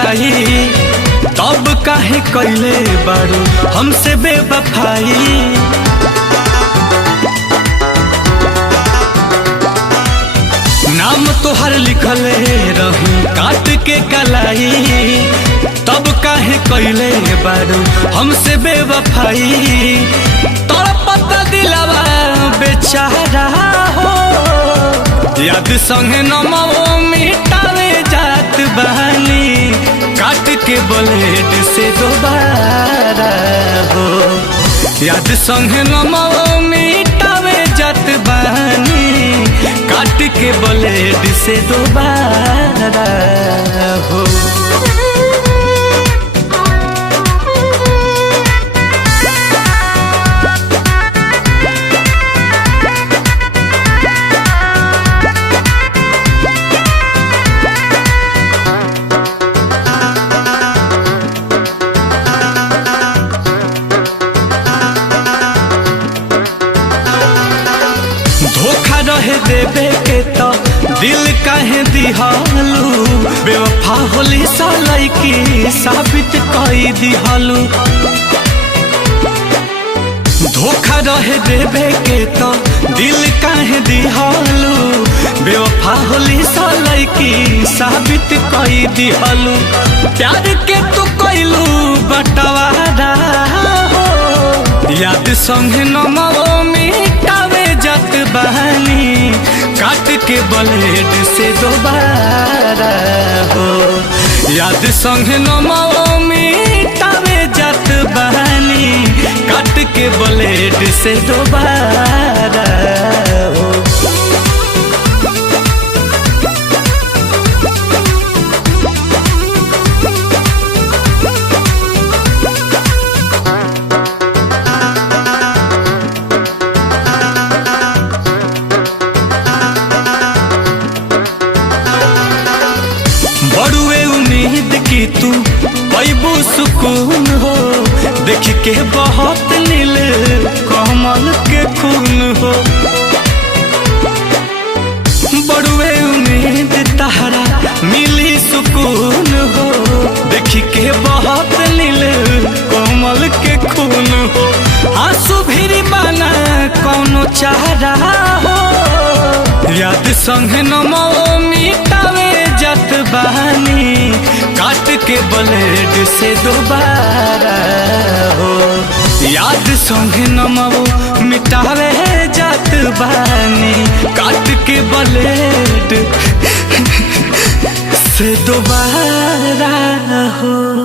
कलाई, तब काहे कैले बारू हमसे बेवफाई। नाम तोहर लिखले रही काट के कलाई, तब काहे कैले बारू हमसे बेवफाई। तड़पता दिलवा बेचारा हो, याद संगे नमो मिटावे जात बहानी, काट के ब्लेड से दोबारा हो। याद संगे नमो मिटावे जात बहानी, काट के ब्लेड से दोबारा हो। धोखा रहे देवे के तो दिल काहे दिहालू, बेवफा होली सालाई की साबित कई दिहालू। धोखा रहे देवे के तो दिल काहे दिहालू, बेवफा होली सालाई की साबित कई दिहालू। प्यार के तू कैलू बंटवारा हो, याद संगे नमो मिटावे जात बहानी, काट के ब्लेड से दोबारा हो। याद संगे नमो मिटावे जात बहानी, काट के ब्लेड से दोबारा हो। बड़ुए उम्मीद की तू पैबू सुकून हो, देख के बहुत नील कमल के खून हो। बड़ुए उम्मीद तहरा मिली सुकून हो, देख के बहुत नील कमल के खून हो। आंसू भी बना कौनो चारा हो, याद संगे नमो मिटावे जात बहानी, काट के ब्लेड से दोबारा हो। याद संगे नमो मिटावे जात बहानी, काट के ब्लेड से दोबारा हो।